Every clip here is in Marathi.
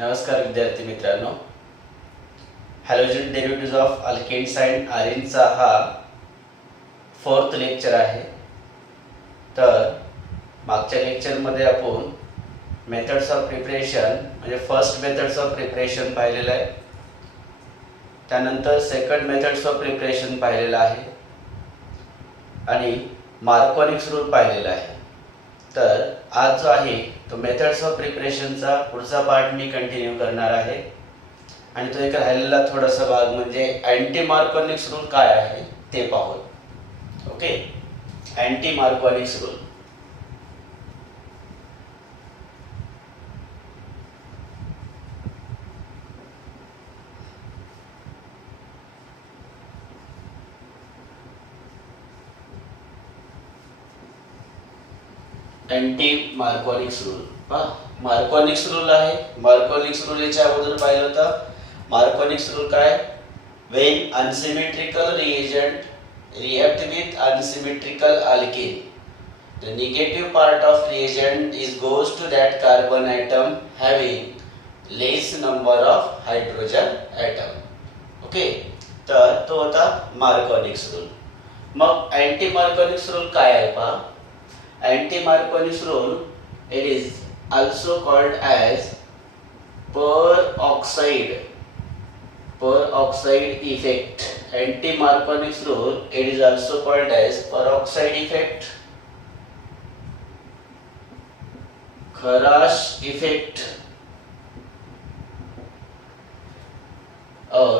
नमस्कार विद्यार्थी मित्रांनो, halogen derivatives of alkanes and आरिनचा हा 4th लेक्चर आहे. तर मागच्या लेक्चरमध्ये आपण मेथड्स ऑफ प्रिपरेशन म्हणजे फर्स्ट मेथड्स ऑफ प्रिपरेशन पाहिलेलं आहे. त्यानंतर सेकंड मेथड्स ऑफ प्रिपरेशन पाहिलेलं आहे आणि मार्कोनिक्स रूल पाहिलेला आहे. तर आज जो आहे तो मेथड्स ऑफ प्रिपरेशनचा पुढचा पार्ट मी कंटिन्यू करणार आहे आणि तो एक राहिलेला थोडासा भाग म्हणजे अँटी मार्कोनिक्स रूल काय आहे ते पाहू. Okay, anti Markovnikov rule. Anti Markovnikov rule पहा, मार्कोनिक्स रूल आहे. मार्कोनिक्स रूल याच्या अगोदर पाहिलं होतं. मार्कोनिक्स रूल काय? When unsymmetrical reagent react with unsymmetrical alkane, the negative part of reagent is goes to that carbon atom having less number of hydrogen atom. Okay, तर तो होता मार्कोनिक्स रूल. मग अँटी मार्कोनिक्स रूल काय आहे पहा. Anti-Marconi's rule, it is also called as peroxide effect. Anti-Marconi's rule, it is also called as peroxide effect, खराश effect और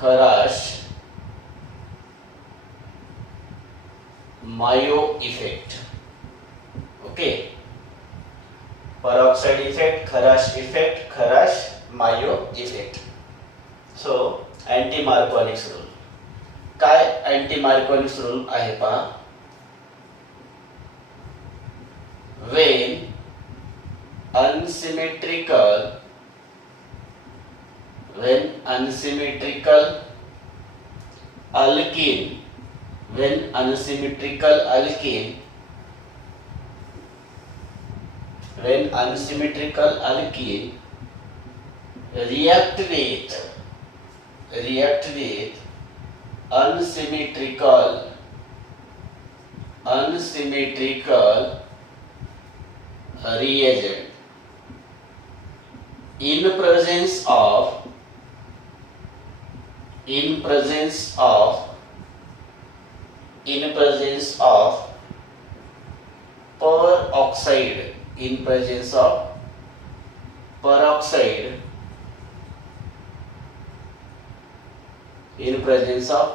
Kharasch Mayo effect. Okay, peroxide effect, Kharasch effect, Kharasch Mayo effect. So anti Markovnikov rule काय? अँटी मार्कोनिक्स रूल आहे पहा. When unsymmetrical alkene when unsymmetrical alkene react with unsymmetrical reagent in presence of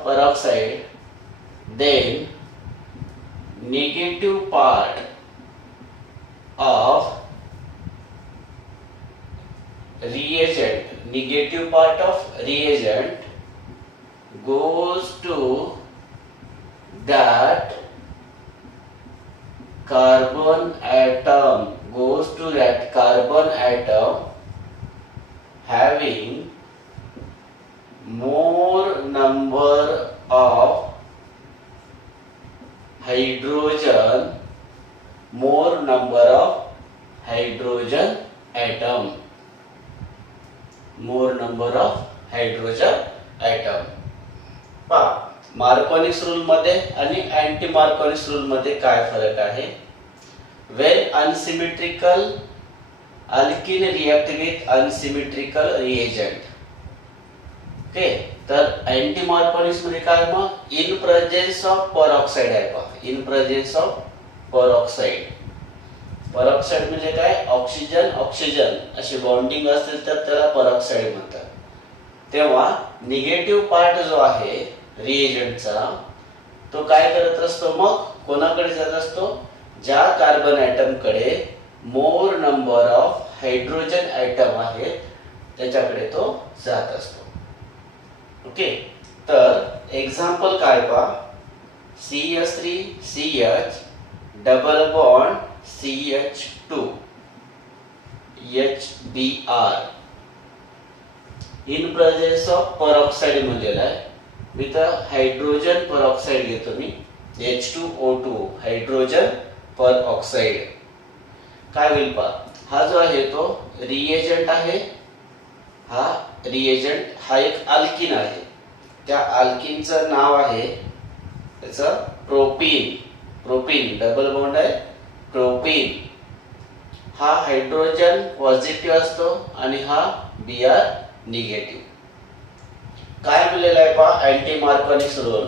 peroxide, then negative part of reagent goes to that carbon atom having more number of hydrogen atom. पहा, मार्कोनिक्स रूल मध्ये आणि अँटी मार्कोनिक्स रूल मध्ये काय फरक आहे. When unsymmetrical alkene react with unsymmetrical reagent. Okay, तर अँटी मार्कोनिक्स मध्ये काय? मग इन प्रेझेन्स ऑफ पेरॉक्साइड आहे पहा. इन प्रेझेन्स ऑफ पेरॉक्साइड म्हणजे काय? ऑक्सिजन अशी बॉन्डिंग असेल तर त्याला पेरॉक्साइड म्हणतात. तेव्हा निगेटिव्ह पार्ट जो आहे रिएजंटचा तो काय करत असतो? मग कोणाकडे जात असतो? ज्या कार्बन ॲटम कडे more number of hydrogen atom आहेत त्याच्याकडे तो जात असतो. ओके, तर एक्झाम्पल काय पहा. CH3CH double bond CH2 HBr in presence of peroxide म्हणलेला आहे. विथ हायड्रोजन पेरॉक्साइड घेतो मी H2O2 हायड्रोजन पेरॉक्साइड. काय होईल पहा, हा जो आहे तो रिएजंट आहे. हा रिएजंट हा एक अल्किन आहे. त्या अल्किनचं नाव आहे त्याचं प्रोपीन. प्रोपीन डबल बॉन्ड आहे प्रोपीन. हा हायड्रोजन पॉझिटिव्ह असतो आणि हा Br निगेटिव्ह. काय बोललेलं आहे पहा अँटी मार्कोनिक्स रूल.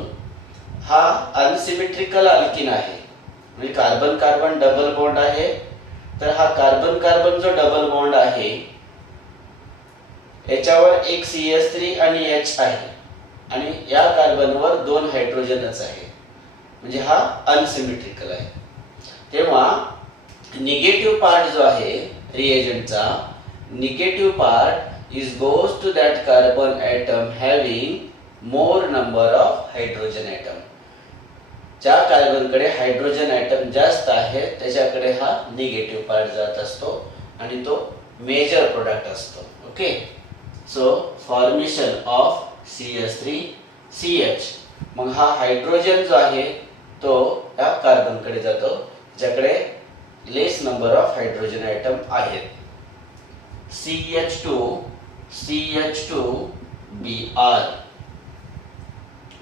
हा अनसिमेट्रिकल अल्किन आहे म्हणजे कार्बन कार्बन डबल बॉन्ड आहे. तर हा कार्बन कार्बन जो डबल बॉन्ड आहे याच्यावर एक CH3 आणि H आहे आणि या कार्बनवर 2 हायड्रोजनच आहे म्हणजे हा अनसिमेट्रिकल आहे. तेव्हा निगेटिव्ह पार्ट जो आहे रिएजंटचा, negative part is goes to that carbon atom having more number of hydrogen atom. ज्या कार्बनकडे हायड्रोजन ॲटम जास्त आहे त्याच्याकडे हा निगेटिव्ह पार्ट जात असतो आणि तो मेजर प्रोडक्ट असतो. Okay, so formation of CH3CH. मग हा हायड्रोजन जो आहे तो या कार्बनकडे जातो ज्याकडे लेस नंबर ऑफ हायड्रोजन ॲटम आहेत. CH2Br.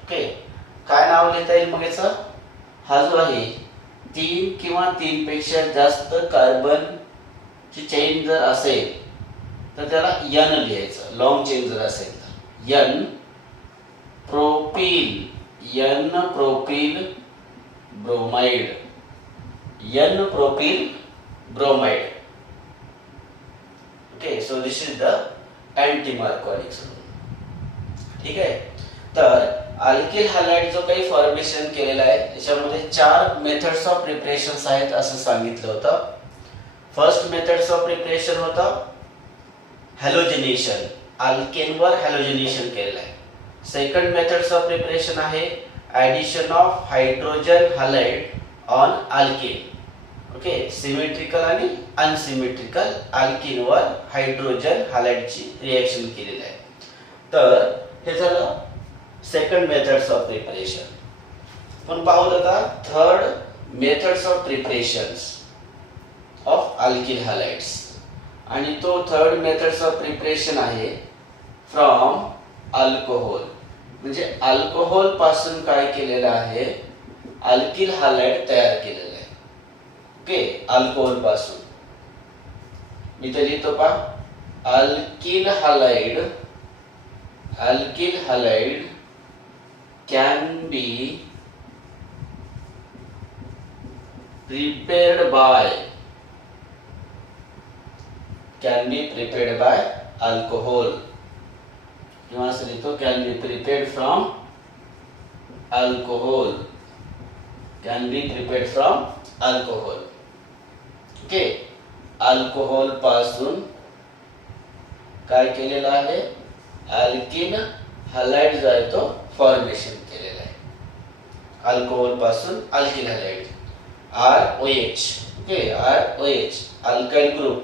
ओके, काय नाव लिहिता येईल मग याचं? हा जो आहे 3 किंवा 3 पेक्षा जास्त कार्बन ची चेन जर असेल तर त्याला N लिहायचं. लॉंग चेन जर असेल तर N propyl, N propyl bromide, N propyl bromide. Okay, so this is the anti Markovnikov rule. ठीक आहे. तर अल्किल हॅलाइड जो काही फॉर्मेशन केलेला आहे त्याच्यामध्ये 4 मेथड्स ऑफ प्रिपरेशन्स आहेत असं सांगितलं होतं. फर्स्ट मेथड्स ऑफ प्रिपरेशन होतं हॅलोजिनेशन. अल्केनवर हॅलोजिनेशन केलेलं आहे. सेकंड मेथड्स ऑफ प्रिपरेशन आहे addition of hydrogen halide on alkane. Okay, symmetrical आणि अनसिमेट्रिकल अल्किनवर हायड्रोजन हॅलाइडची रिएक्शन केलेली आहे. तर हे झालं सेकंड मेथड्स ऑफ प्रिपरेशन. पण पाहू आता third methods of preparations of alkyl halides. आणि तो थर्ड मेथड्स ऑफ प्रिपरेशन आहे फ्रॉम अल्कोहोल. म्हणजे अल्कोहोल पासून काय केलेलं आहे अल्किल हॅलाइड तयार केलेलं आहे. ओके, अल्कोहोल पासून मी तर लिहितो पहा alkyl halide. Alkyl halide can be prepared by alcohol. किंवा असं लिहितो can be prepared from alcohol. Can be prepared from alcohol. Okay, alcohol पासून काय केलेलं आहे अल्किल हॅलाइड जो आहे तो फॉर्मेशन केलेला आहे. अल्कोहोल पासून alkyl halide ROH. Okay, ROH alkyl group.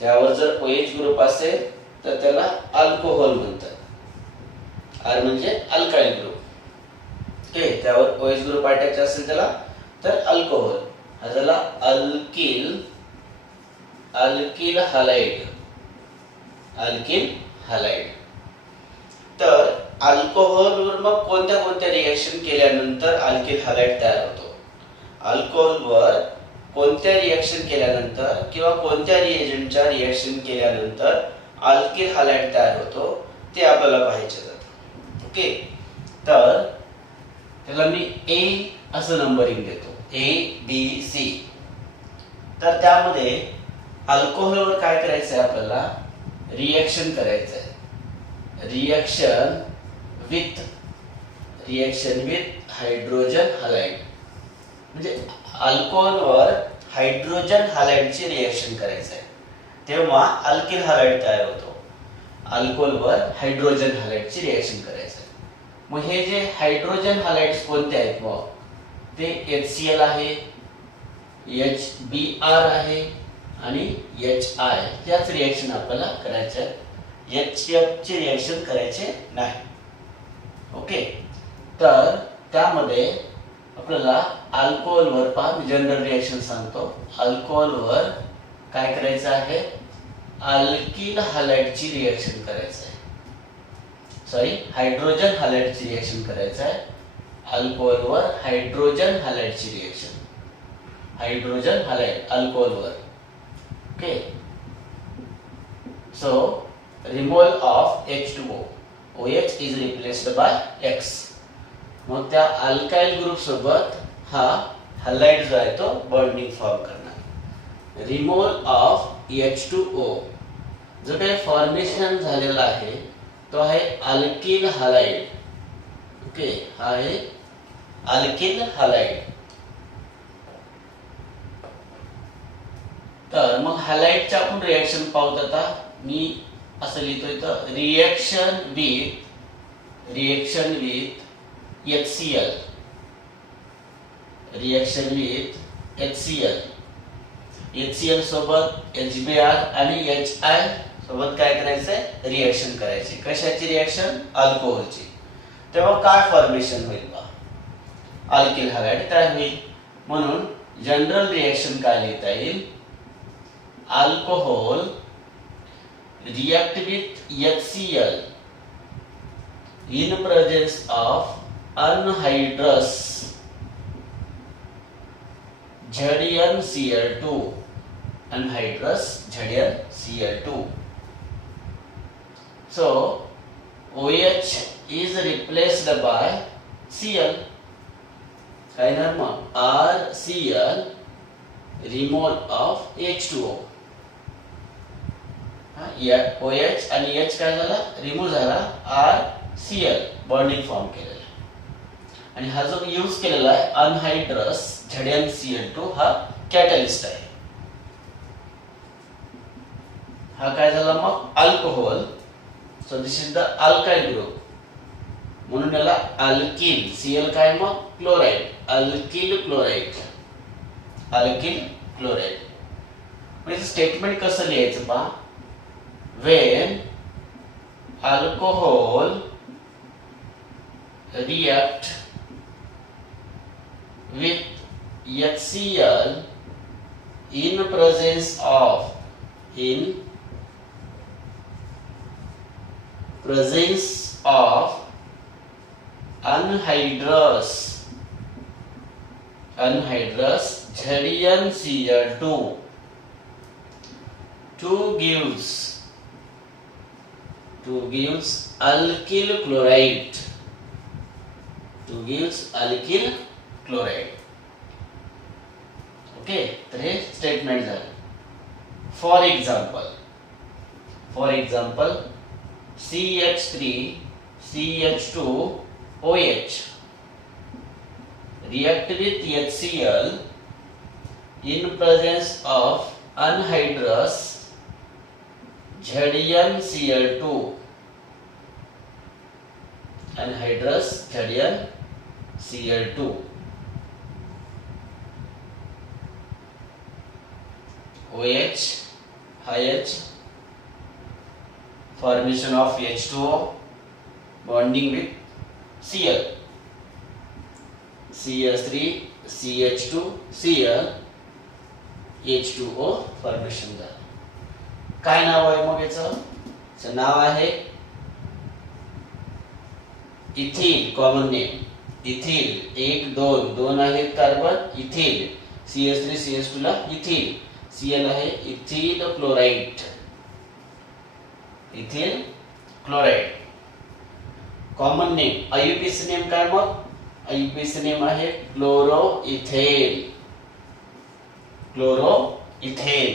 त्यावर जर OH ग्रुप असेल तर त्याला अल्कोहोल म्हणतात. R म्हणजे अल्काइल ग्रुप. ओके, त्यावर OH ग्रुप अटॅच असेल त्याला तर अल्कोहोल. हा झाला अल्किल हॅलाइड. Alkyl halide. तर अल्कोहोलवर मग कोणत्या कोणत्या रिएक्शन केल्यानंतर अल्किल हॅलाइड तयार होतो. अल्कोहोलवर कोणत्या रिएक्शन केल्यानंतर किंवा कोणत्या रिएजंटच्या रिएक्शन केल्यानंतर अल्किल हॅलाइड तयार होतो ते आपल्याला पाहायचे जातं. ओके, तर त्याला मी A असं नंबरिंग देतो ABC. तर त्यामध्ये अल्कोहोलवर काय करायचं आहे आपल्याला रिएक्शन करायचं आहे. Reaction with hydrogen halide. म्हणजे अल्कोहोलवर हायड्रोजन हॅलाइडची रिएक्शन करायचं आहे तेव्हा अल्किल हॅलाइड तयार होतो. अल्कोहोलवर हायड्रोजन हॅलाइडची रिएक्शन करायचं आहे. मग हे जे हायड्रोजन हॅलाइड्स कोणते आहेत मग ते HCl आहे, HBr आहे आणि HI. याच रिएक्शन आपल्याला करायचं आहे. HCl ची रिएक्शन करायचे नाही. ओके, तर त्यामध्ये आपल्याला अल्कोहोलवर पहा मी जनरल रिएक्शन सांगतो. अल्कोहोलवर काय करायचं आहे, अल्किल हॅलाइडची रिएक्शन करायचं आहे, सॉरी हायड्रोजन हॅलाइडची रिएक्शन करायचं आहे. अल्कोहोलवर हायड्रोजन हॅलाइडची रिएक्शन, हायड्रोजन हॅलाइड अल्कोहोलवर. Okay, so removal of H2O, OH is replaced by X. मग त्या अल्काइल ग्रुप सोबत हा हॅलाइड जो आहे तो बॉन्डिंग फॉर्म करणार. रिमूव्हल ऑफ H2O, जो काही फॉर्मेशन झालेला आहे तो आहे अल्किल हॅलाइड. ओके, हा आहे अल्किल हॅलाइड. तर मग हॅलाइडच्या आपण रिएक्शन पाहूत. आता मी असं लिहितोय तर reaction with HCl, reaction with HCl सोबत HBr आणि HI सोबत काय करायचंय, रिएक्शन करायची. कशाची रिएक्शन, अल्कोहोलची. तेव्हा काय फॉर्मेशन होईल बा, अल्किल हॅलाइड तयार होईल. म्हणून जनरल रिएक्शन काय लिहिता येईल, alcohol react with HCl in presence of anhydrous ZnCl2, anhydrous ZnCl2. So OH is replaced by Cl. काय ना मग RCl, removal of H2O. OH आणि H काय झाला, रिमूव्ह झाला, RCl बॉन्डिंग फॉर्म केलेला. आणि हा जो यूज केलेला आहे अनहायड्रस ZnCl2 हा कॅटलिस्ट आहे. हा काय झाला मग alcohol. So this is the alkyl group, म्हणून याला अल्किल. Cl काय मग chloride, alkyl chloride, alkyl chloride. म्हणजे स्टेटमेंट कसं लिहायचं पहा, when alcohol react with HCl in presence of anhydrous ZnCl2 to gives alkyl chloride, okay. तर हे स्टेटमेंट झालं. For example CH3CH2OH react with HCl in presence of anhydrous ZnCl2, anhydrous ZnCl2. OH, H, formation of H2O bonding with Cl, CH3 CH2 Cl H2O formation झालं. काय नाव आहे मग याचं नाव आहे इथिल. Common name ethyl. 1 2 2 आहेत कार्बन, इथिल. CH3 CH2 ला इथिल, Cl आहे ethyl chloride, ethyl chloride. Common name IUPAC name काय मग, IUPAC नेम आहे क्लोरोइथेन, क्लोरोइथेन.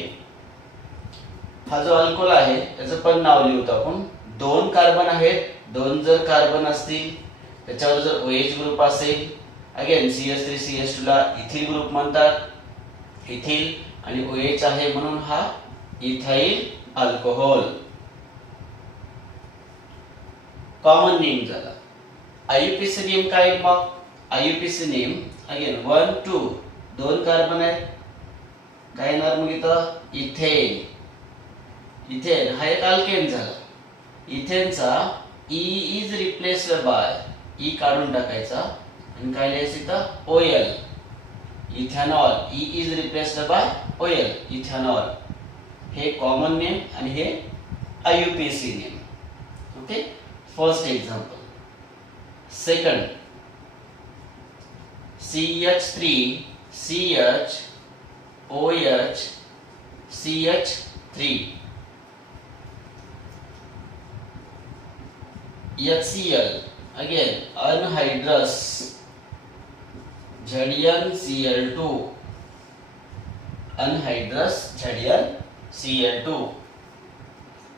हा जो अल्कोहोल आहे त्याचं पण नाव लिहूत आपण. 2 कार्बन आहेत, 2 जर कार्बन असतील त्याच्यावर जर OH ग्रुप असेल, अगेन CH3 CH2 ला इथिल ग्रुप म्हणतात, इथिल आणि OH आहे म्हणून हा इथाइल अल्कोहोल. कॉमन नेम झाला. IUPAC नेम काय मग, IUPAC नेम अगेन 1 2 2 कार्बन आहेत, काय येणार मग इथं इथेन. इथेन हा एक अल्केन झाला. इथेनचा E is replaced bye, E काढून टाकायचा आणि काय लिहायचं इथं OL, ethanol. E is replaced by OL, ethanol. हे कॉमन नेम आणि हे IUPAC name. Okay, first example. Second, CH3 CH OH CH3 HCl again anhydrous ZnCl2 anhydrous ZnCl2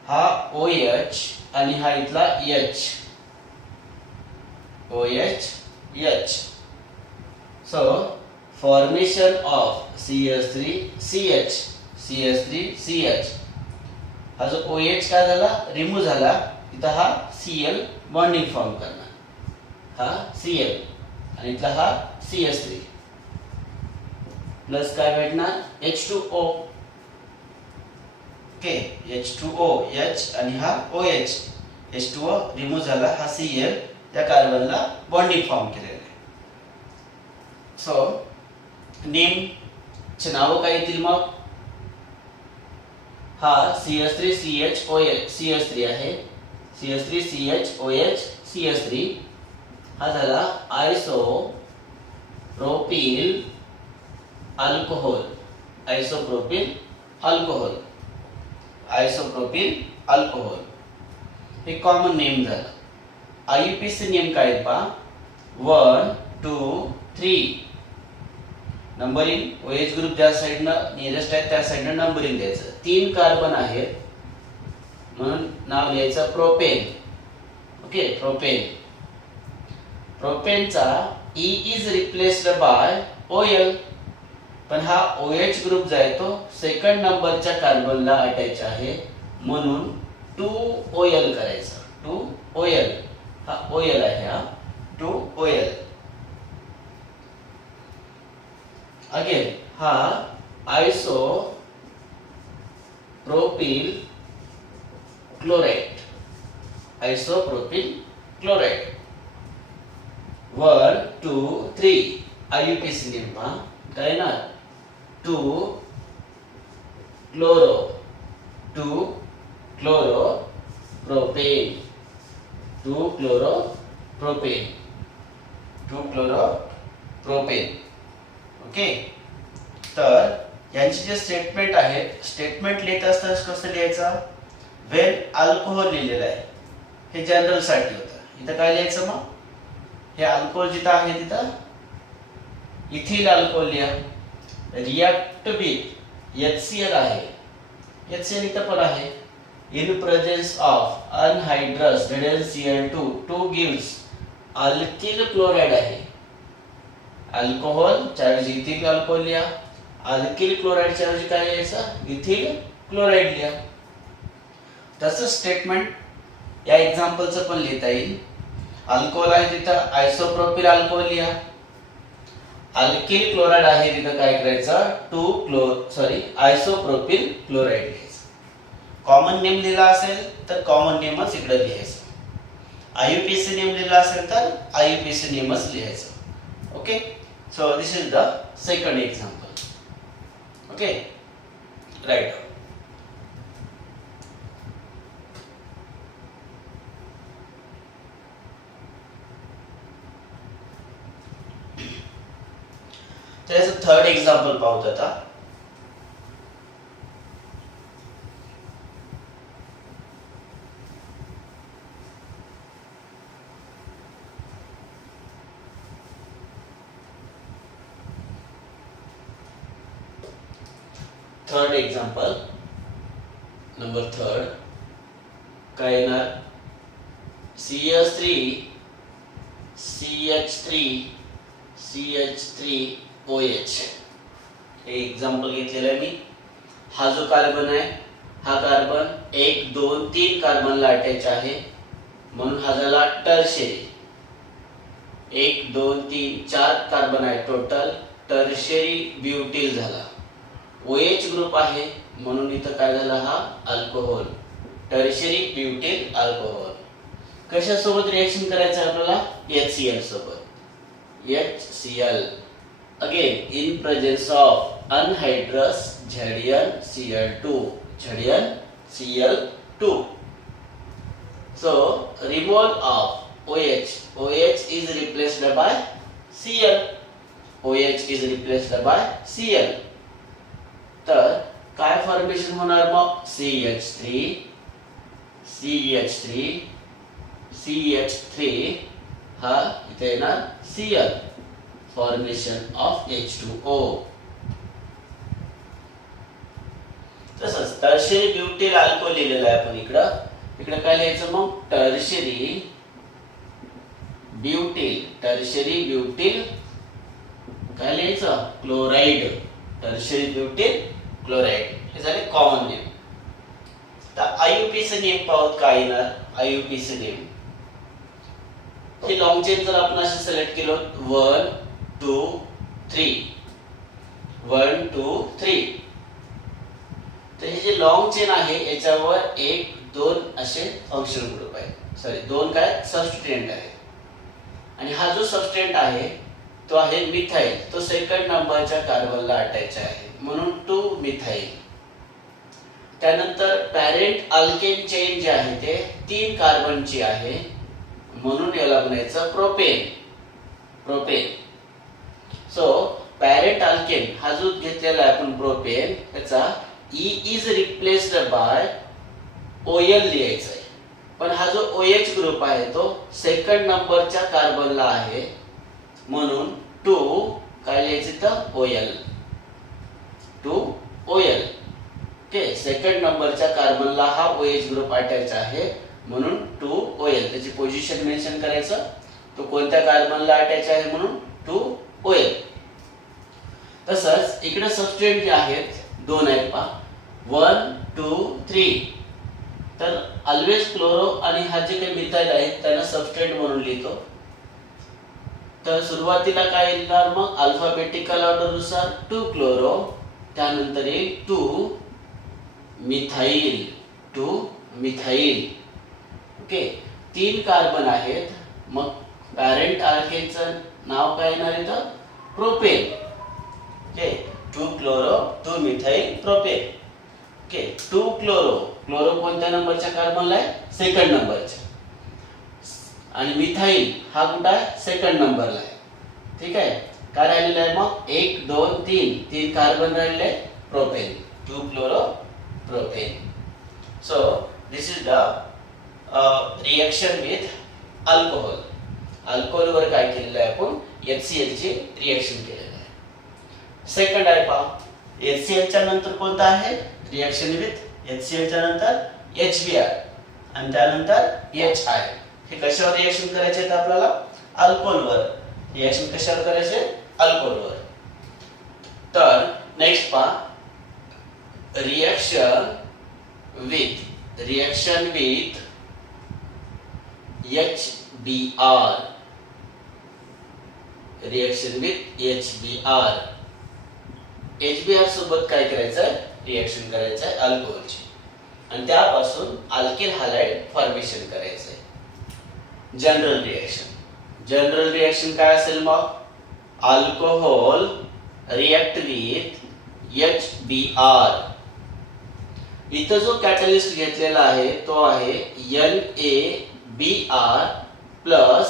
हा OH आणि हा इथला H OH H. So formation of CH3CH CH3CH हा जो OH काय झाला रिमूव्ह झाला, इथं हा Cl बॉन्डिंग फॉर्म करणार, हा Cl आणि इथला हा CH3 प्लस काय भेटणार H2O. ओके, H2O H आणि हा OH H2O रिमूव्ह झाला, हा Cl त्या कार्बनला बॉन्डिंग फॉर्म केलेला आहे. सो नेम चे नाव काय येतील मग? हा CH3CHOH CH3 आहे, CH3CHOH CH3 हा झाला isopropyl alcohol. Isopropyl alcohol, isopropyl alcohol हे कॉमन नेम झालं. IUPAC नेम काय आहे पहा, 1 2 3 नंबरिंग. OH ग्रुप ज्या साइडनं नियरेस्ट आहे त्या साइडनं नंबरिंग द्यायचं. 3 कार्बन आहेत म्हणून नाव लिहायचं प्रोपेन. Okay, propane. प्रोपेनचा E is replaced by OL, पण हा OH ग्रुप जो आहे तो सेकंड नंबरच्या कार्बनला अटॅच आहे म्हणून 2OL करायचा. 2OL हा OL आहे, हा 2OL. अगेन हा isopropyl chloride. Isopropyl chloride 1 2 3 IUPAC name पहा काय ना 2 chloro 2 chloro propane 2 chloro propane 2 chloro propane. Okay, तर यांची जे स्टेटमेंट आहे, स्टेटमेंट लिहित असताना कसं लिहायचं? वेन अल्कोहोल लिहिलेलं आहे, हे जनरल साठी होतं. इथं काय लिहायचं मग? हे अल्कोहोल जिथं आहे तिथं इथिल अल्कोहोल लिहा. रिएक्ट विथ HCl आहे, HCl इथं पण आहे. In presence of anhydrous ZnCl2 2 gives alkyl chloride आहे. अल्कोहोल च्याऐवजी इथिल अल्कोहोल लिहा, अल्किल क्लोराइड च्याऐवजी काय लिहायचं? इथिल क्लोराइड लिहा. तसं स्टेटमेंट या एक्झाम्पलचं पण लिहिता येईल. अल्कोहोल आहे तिथं आयसोप्रोपिल अल्कोहोल लिहा, अल्किल क्लोराइड आहे तिथं काय करायचं? आयसोप्रोपिल क्लोराइड लिहायचं. कॉमन नेम लिहिला असेल तर कॉमन नेमच इकडे लिहायचं. IUPAC नेम लिहिला असेल तर IUPAC नेमच लिहायचं. Okay, so this is the second example. Okay, right. त्याचं थर्ड एक्झाम्पल पाहूत आता. थर्ड एक्झाम्पल नंबर थर्ड काय येणार? CH3 CH3 CH3OH हे एक्झाम्पल घेतलेलं आहे मी. हा जो कार्बन आहे हा कार्बन 1 2 3 कार्बनला अटॅच आहे म्हणून हा झाला टर्शियरी. 1 2 3 4 कार्बन आहे टोटल, टर्शियरी ब्युटील झाला. OH ग्रुप आहे म्हणून इथं काय झाला? हा अल्कोहोल, टर्शियरी ब्युटील अल्कोहोल. कशा सोबत रिएक्शन करायचं आपल्याला? HCl सोबत. HCl again in presence of anhydrous ZnCl2 ZnCl2. So removal of OH is replaced by Cl. OH is replaced by Cl. तर काय फॉर्मेशन होणार मग CH3 हा इथे येणार Cl, फॉर्मेशन ऑफ H2O. तसंच टर्शियरी ब्युटिल अल्कोहोल लिहिलेलं आहे आपण इकडे काय लिहायचं मग टर्शियरी ब्युटिल काय लिहायचं क्लोराइड, टर्शियरी ब्युटिल क्लोराइड हे झाले कॉमन नेम. तर आययुपीचं नेम पाहत काय येणार, आययुपीचं नेम हे लॉंग चेन जर आपण असे सिलेक्ट केलो 1 2 3 तर हे जे लॉंग चेन आहे याच्यावर 1 2 असे फंक्शनल ग्रुप आहेत, सॉरी 2 काय सबस्टिट्यूएंट आहे. आणि हा जो सबस्टिट्यूएंट आहे तो आहे मिथाइल, तो सेकंड नंबरच्या कार्बनला अटॅच आहे म्हणून 2 मिथाइल. त्यानंतर पॅरेंट अल्केन चेन जे आहे ते 3 कार्बनची आहे म्हणून याला म्हणायचं प्रोपेन. सो पॅरेंट अल्केन हा जो घेतलेला आहे आपण प्रोपेन, याचा E is replaced by OL लिहायचा आहे. पण हा जो OH ग्रुप आहे तो सेकंड नंबरच्या कार्बनला आहे म्हणून 2 काय लिहायचं तर OL. ओके, सेकंड नंबरच्या कार्बनला हा OH ग्रुप अटॅच आहे म्हणून 2OL. त्याची पोझिशन मेन्शन करायचं, तो कोणत्या कार्बनला अटॅच आहे म्हणून 2OL. तसंच इकडे सबस्टिट्यूएंट जे आहेत 2 आहेत पहा 1 2 3. तर ऑलवेज क्लोरो आणि हा जे काही मिथाइल आहे त्यांना सबस्टिट्यूएंट म्हणून लिहितो. तर सुरुवातीला काय येणार मग अल्फाबेटिकल ऑर्डर नुसार 2 क्लोरो, त्यानंतर येईल 2 मिथाइल. ओके, 3 कार्बन आहेत मग पॅरेंट अल्केनचं नाव काय येणार आहे तर propane. Okay, 2 chloro 2 methyl propane. Okay, 2 chloro कोणत्या नंबरच्या कार्बनला आहे सेकंड नंबरच्या, आणि मिथाइल हा कुठे आहे सेकंड नंबरला आहे. ठीक आहे, काय राहिलेलं आहे मग 1 2 3 कार्बन राहिले propane, 2 chloro propane. So this is the reaction with alcohol. Alcohol वर काय केलेलं आहे आपण HCl ची रिएक्शन केलेलं आहे. सेकंड आहे पहा HCl च्या नंतर कोणता आहे रिएक्शन विथ HCl च्या नंतर HBr आणि त्यानंतर HI. हे कशावर रिएक्शन करायचे आहेत आपल्याला अल्कोहोलवर. रिएक्शन कशावर करायचे अल्कोहोलवर. तर नेक्स्ट पहा reaction with HBr. Reaction with HBr सोबत काय करायचं रिएक्शन करायचं आहे अल्कोहोलची आणि त्यापासून अल्किल हॅलाइड फॉर्मेशन करायचं आहे. जनरल रिएक्शन काय असेल मग अल्कोहोल रिएक्ट विथ HBr. इथं जो कॅटलिस्ट घेतलेला आहे तो आहे NaBr plus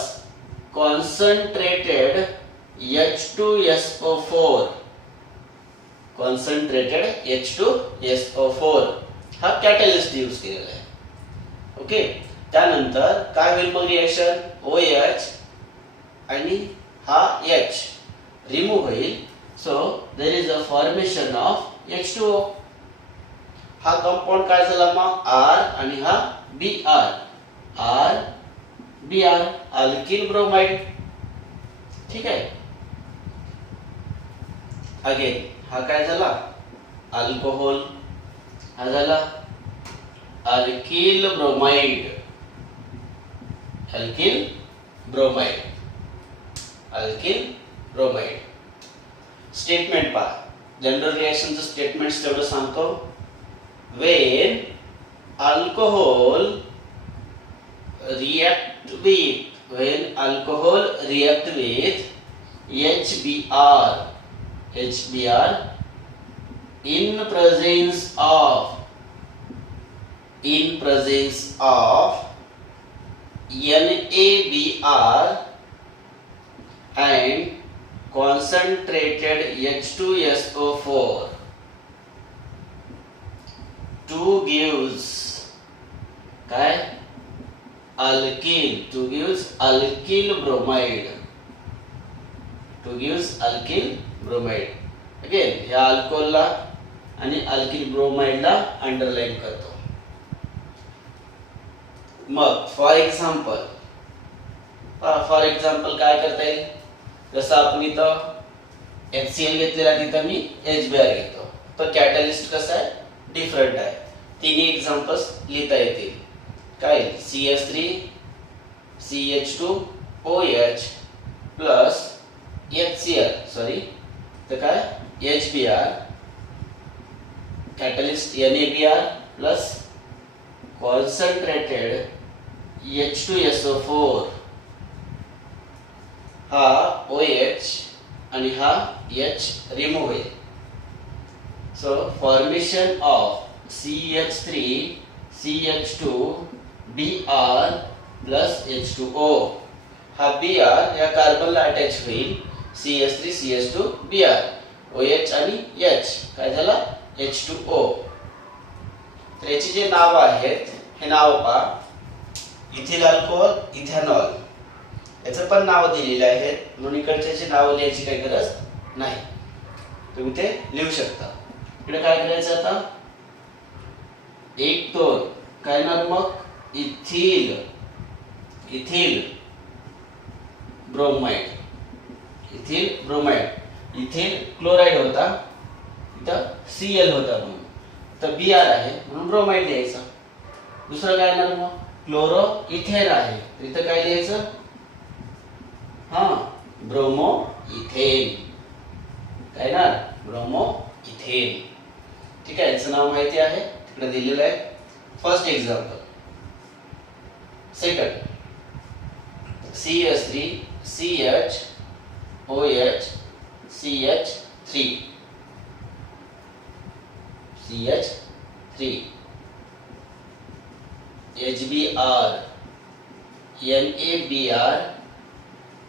concentrated H2SO4. Concentrated H2SO4 हा कॅटलिस्ट यूज केलेला आहे. ओके, त्यानंतर काय होईल मग रिएक्शन OH आणि हा H रिमूव्ह होईल. So there is a formation of H2O. हा कंपाऊंड काय झाला मग R आणि हा Br अल्किल ब्रोमाइड. ठीक आहे, अगेन हा काय झाला अल्कोहोल, हा झाला अल्किल ब्रोमाइड. स्टेटमेंट पहा, जनरल रिएक्शनचं स्टेटमेंट तेवढं सांगतो. when alcohol react with HBr in presence of in presence of NaBr and concentrated H2SO4 to gives काय alkyl, to gives alkyl bromide, to gives alkyl bromide. Again या अल्कोहलला आणि अल्किल ब्रोमाइडला अंडरलाइन करतो. मग फॉर एक्झाम्पल काय करता येईल, जसं आपण इथं HCl घेतलेला तिथं मी HBr घेतो, तर कॅटलिस्ट कसा आहे, डिफरंट आहे. तिन्ही एक्झाम्पल्स लिहिता येतील. काय CH3 CH2OH प्लस HCl तर काय HBr, catalyst NaBr plus concentrated H2SO4 हा OH आणि हा H रिमूव्ह होईल. So formation of CH3 CH2Br plus H2O, हा Br या कार्बनला अटॅच होईल CH3 CH2Br, OH आणि H काय झाला H2O. तर याची जे नाव आहेत हे नाव पहा, इथिल अल्कोहोल, इथेनॉल, याचं पण नाव दिलेले आहे, म्हणून इकडच्याची नाव लिहायची काही गरज नाही, तुम्ही ते लिहू शकता. इकडे काय करायचं आता, 1 2 काय नाव, मग ethyl bromide, ethyl bromide, ethyl chloride होता, इथं Cl होता, म्हणून तर Br आहे म्हणून ब्रोमाइड लिहायचं. दुसरं काय येणार, मग क्लोरो इथेन आहे, इथं काय लिहायचं, ब्रोमो इथेन, काय ना ब्रोमो इथेन. ठीक आहे, याचं नाव माहिती आहे, तिकडे दिलेलं आहे. First example. Second CH3 CH CH3 HBr NaBr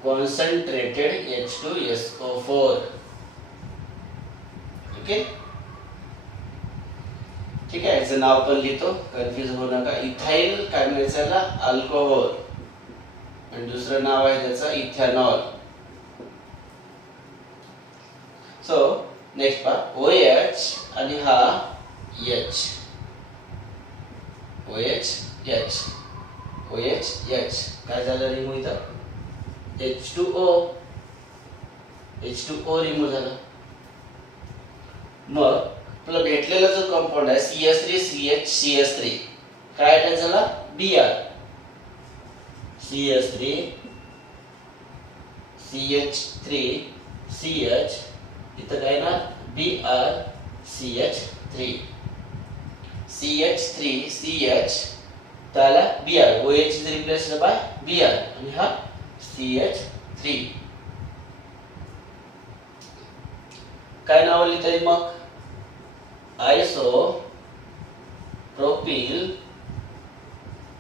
concentrated H2SO4. Okay, ठीक आहे, याचं नाव पण लिहितो, कन्फ्युज होऊ नका. इथाइल काय म्हणायचं याला, अल्कोहोल, आणि दुसरं नाव आहे त्याचं इथेनॉल. सो नेक्स्ट पहा, OH आणि हा H, OH H काय झालं, रिमूव्ह इथं H2O रिमूव्ह झाला. मग आपला भेटलेला जो कंपाऊंड आहे CH3 CH3 काय अटॅच झाला, Br, CH3 CH इथं काय ना Br CH3 CH त्याला Br, OH is replaced bye Br आणि हा CH3. काय नाव लिहिता मग, आयसो प्रोपिल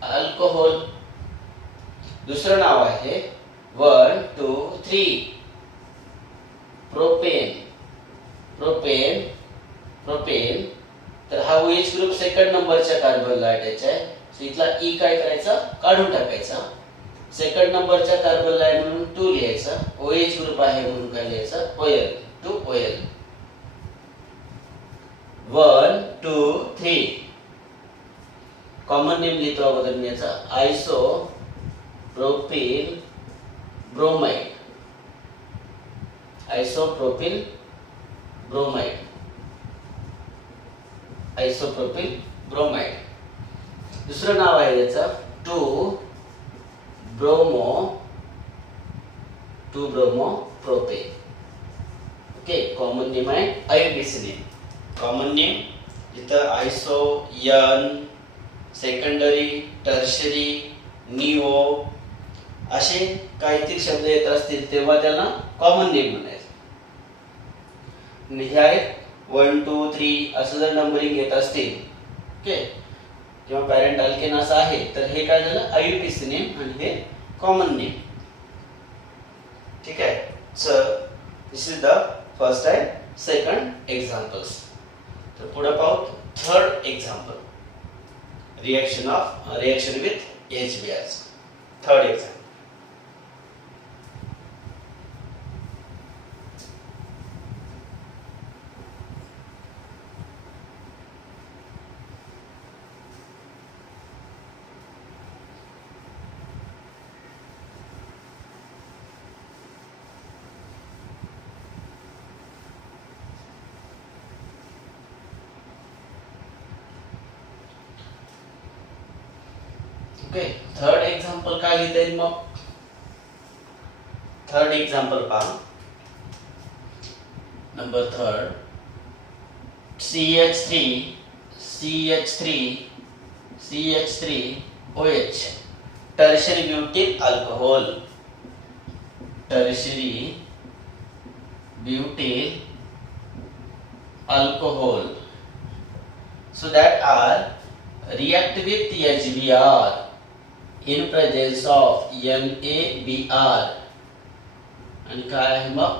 अल्कोहोल. दुसरं नाव आहे 1 2 3 प्रोपेन. तर हा OH ग्रुप सेकंड नंबरच्या कार्बनला अटॅच आहे, सो इथला E काय करायचा, काढून टाकायचा. सेकंड नंबरच्या कार्बनला आहे म्हणून 2 लिहायचा, OH ग्रुप आहे म्हणून काय लिहायचा, OL, 2OL. 1 2 3 कॉमन नेम लिहितो अगोदर मी याचा, आयसो प्रोपिल ब्रोमाइड, आयसोप्रोपिल ब्रोमाइड. दुसरं नाव आहे याचं 2 bromo propane. Okay, common name आहे आयोडीसिन. कॉमन नेम इथं आयसो, यन, सेकंडरी, टर्शरी, निओ असे काहीतरी शब्द येत असतील तेव्हा त्याला कॉमन नेम म्हणायचं. हे आहेत 1 2 3 असं जर नंबरिंग येत असतील, ओके, किंवा पॅरेंट अल्केन असं आहे, तर हे काय झालं IUPAC नेम आणि हे कॉमन नेम. ठीक आहे. So this is the first and second examples. तर पुढे पाहू third example, reaction with HBr. Third example. Okay, third example काय लिहिता येईल मग? थर्ड एक्झाम्पल पहा. Number third, CH3OH, tertiary butyl alcohol. Tertiary butyl alcohol, so that are react with HBr in presence of NaBr आणि काय आहे मग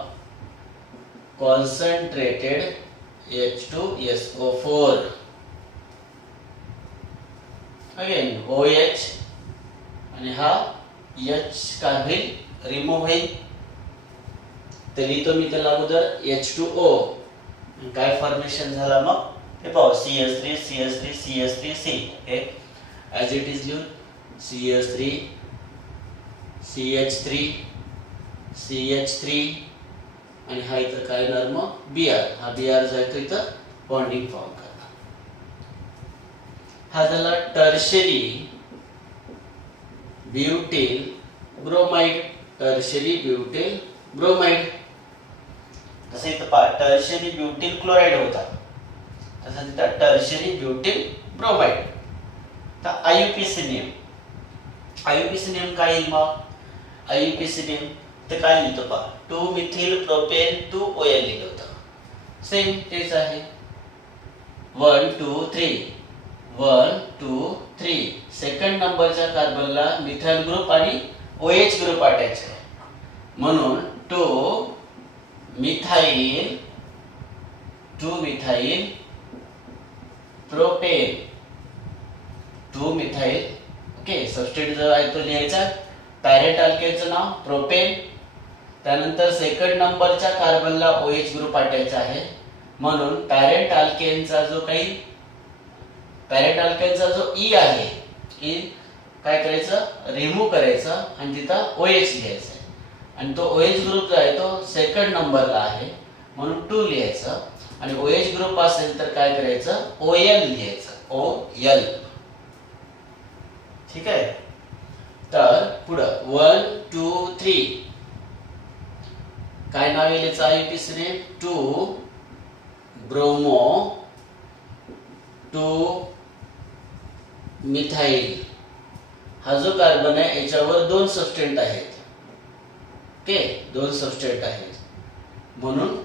concentrated H2SO4. again OH आणि हा H काय होईल रिमूव्ह होईल. तर लिहितो मी त्याला अगोदर H2O. काय फॉर्मेशन झाला मग ते पाहू. CH3 हे ॲज इट इज लिहून CH3 आणि हा इथं काय येणार मग Br. हा Br जो आहे तो इथं बॉन्डिंग फॉर्म करणार. हा झाला tertiary butyl bromide. Tertiary butyl bromide. तसं इथं पहा टर्शियरी ब्यूटिल क्लोराइड होता, तसं तिथं टर्शियरी ब्यूटिल ब्रोमाइड. तर IUPAC नेम काय येईल मग? IUPAC नेम तर काय लिहितो पहा 2-मिथिल प्रोपेन 2OL लिहिलं होतं. सेम तेच आहे 1 2 3. सेकंड नंबरच्या कार्बनला मिथाइल ग्रुप आणि OH ग्रुप अटॅच आहे, म्हणून 2 methyl propane 2 methyl. Okay, substitute जो आहे तो लिहायचा. पॅरेंट अल्केनचं नाव प्रोपेन, त्यानंतर सेकंड नंबरच्या कार्बनला OH ग्रुप अटॅच आहे, म्हणून पॅरेंट अल्केनचा जो E आहे की काय करायचं रिमूव्ह करायचं आणि तिथं OH लिहायचं. आणि तो OH ग्रुप जो आहे तो सेकंड नंबरला आहे, म्हणून 2 लिहायचं. आणि OH ग्रुप असेल तर काय करायचं OL लिहायचं OL. ठीक आहे. तर पुढं 1 2 3 काय नाव येईल याचं IUPAC ने 2 ब्रोमो 2 मिथाइल. हा जो कार्बन आहे याच्यावर 2 सबस्टेंट आहेत. ओके, 2 सबस्टेंट आहेत, म्हणून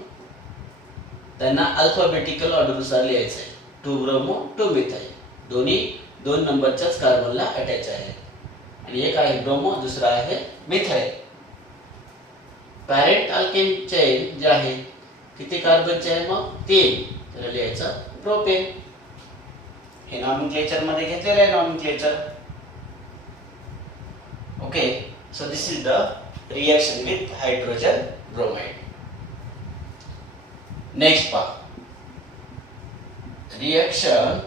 त्यांना अल्फाबेटिकल ऑर्डरनुसार लिहायचं आहे. 2 ब्रोमो 2 मिथाइल. दोन्ही 2 नंबरच्याच कार्बनला अटॅच आहे. आणि एक आहे ब्रोमो, दुसरा आहे मिथाइल. पॅरेंट अल्केन चेन जे आहे किती कार्बनचे आहे मग 3. त्याला लिहायचं प्रोपेन. हे नॉमेनक्लेचर मध्ये घेतलेलं आहे nomenclature. Okay, so this is the reaction with hydrogen bromide. Next part, reaction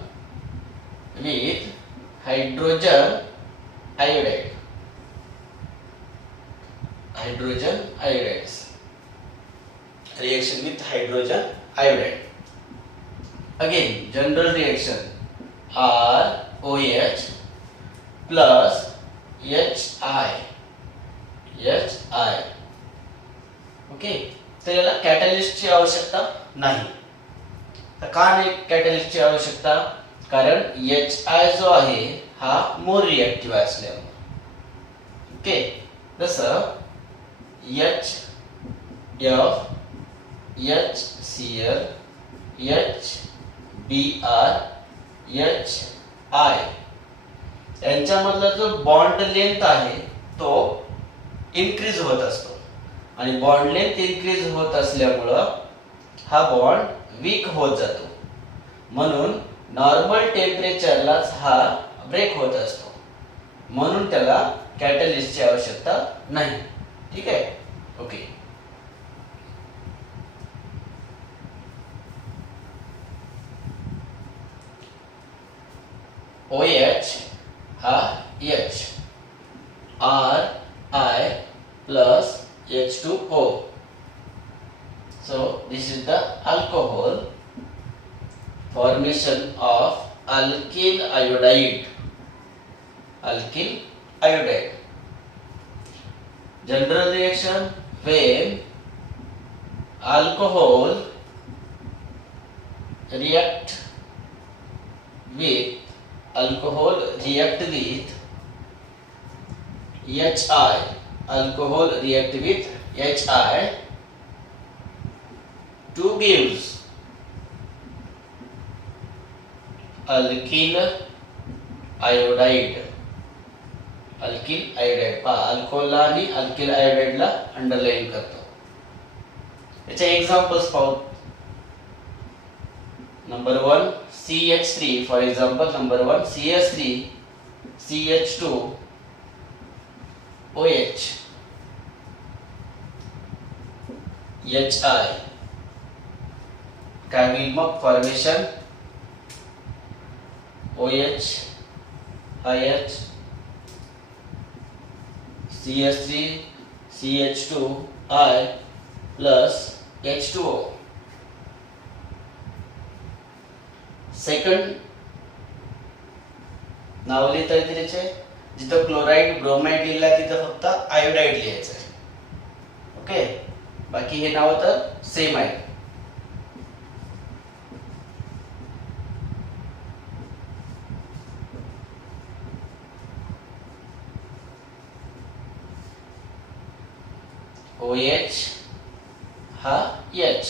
with hydrogen iodide. Reaction with hydrogen iodide. Again, general reaction ROH plus HI. Okay, तर याला कॅटलिस्टची आवश्यकता नाही. तर का नाही कॅटलिस्टची आवश्यकता? कारण HI जो आहे हा मोर रिएक्टिव्ह असल्यामुळे. ओके, जसं HF HCl HBr HI यांच्यामधला जो बॉन्ड लेंथ आहे तो इन्क्रीज होत असतो आणि बॉन्ड लेंथ इन्क्रीज होत असल्यामुळं हा बॉन्ड वीक होत जातो, म्हणून नॉर्मल टेम्परेचरलाच हा ब्रेक होत असतो, म्हणून त्याला कॅटलिस्टची आवश्यकता नाही. ठीक आहे, ओके. OH हा H RI plus H2O. So this is the alcohol formation of alkyl iodide. Alkyl iodide. General reaction when alcohol react with HI. Alcohol react with HI to gives alkyl iodide. Alkyl iodide पहा, अल्कोहोलला आणि अल्किल आयोडाइडला अंडरलाइन करतो. याचे एक्झाम्पल्स पाहू. Number 1 CH3, for example number 1 CH3 CH2 OH HI. काय होईल मग formation? OH IH CH3 CH2I plus H2O. Second नाव लिहिता येते त्याचे, जिथं क्लोराईड ब्रोमाइड लिहिला तिथं फक्त आयोडाइड लिहायचं आहे. ओके, बाकी हे नाव तर सेम आहे. OH हा H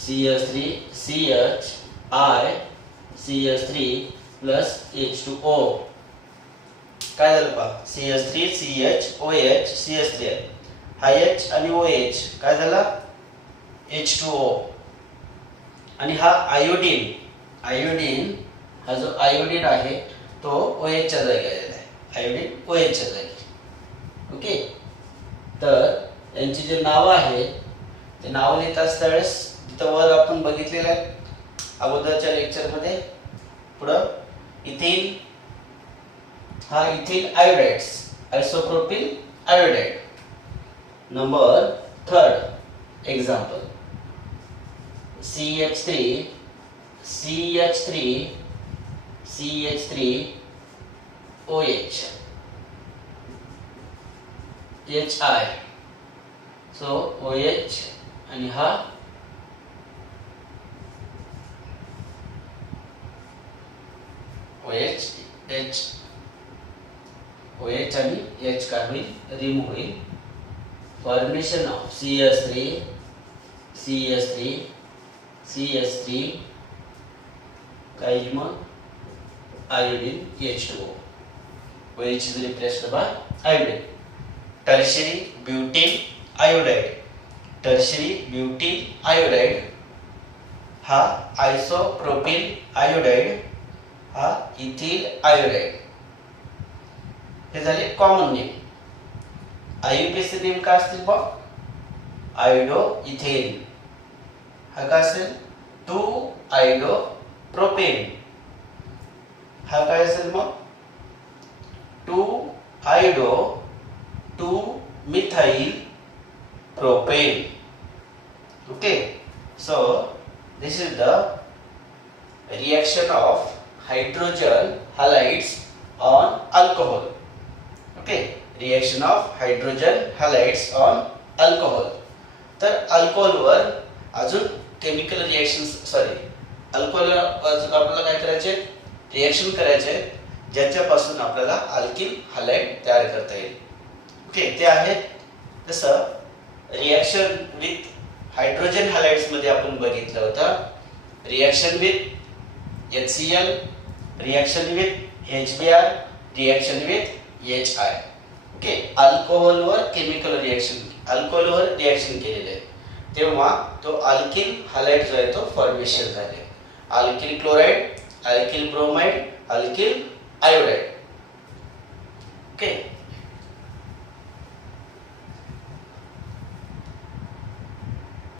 CH3 CHI CH3 plus H2O. काय झालं पहा, CH3 CHOH CH3 हा H आणि OH काय झाला H2O. आणि हा आयोडीन, आयोडीन हा जो आयोडीन आहे तो OH च्या जागी आलेला आहे, आयोडीन OH च्या जागी. ओके, तर यांची जे नाव आहे ते नाव लिहित असतावेळेस तिथं वर आपण बघितलेलं आहे अगोदरच्या लेक्चर मध्ये. पुढं इथिल हा ethyl iodides, isopropyl iodide. Number 3 example CH3 OH HI. So OH आणि हा OH आणि H काय होईल, रिमूव्ह होईल. फॉर्मेशन ऑफ CH3 काय मग iodine H2O. OH is replaced by iodine. Tertiary butyl iodide हा आयसोप्रोपिल आयोडाइड हा इथिल आयोडाइड. हे झाले कॉमन नेम. आयुपीएससी नेम काय असतील बघ, आयोडो इथेन. हा काय असेल 2 आयोडो प्रोपेन. हा काय असेल मग 2 iodo 2 methyl propane. Okay, so this is the reaction of hydrogen halides on alcohol. Okay, reaction of hydrogen halides on alcohol. तर अल्कोहोल वर अजून केमिकल रिएक्शन्स, अल्कोहोल आपल्याला काय करायचे, रिएक्शन करायचे ज्याच्यापासून आपल्याला अल्किल हलाइड तयार करता येईल. ओके, ते आहेत. तसं रिएक्शन विथ हायड्रोजन हलाइड्स मध्ये आपण बघितलं होतं reaction with HCl reaction with HBr, reaction with HI. Okay, अल्कोहोलवर केमिकल रिएक्शन, अल्कोहोलवर रिएक्शन केलेले आहे तेव्हा तो अल्किल हॅलाइड जो आहे तो फॉर्मेशन झाले. Alkyl chloride, alkyl bromide, alkyl iodide.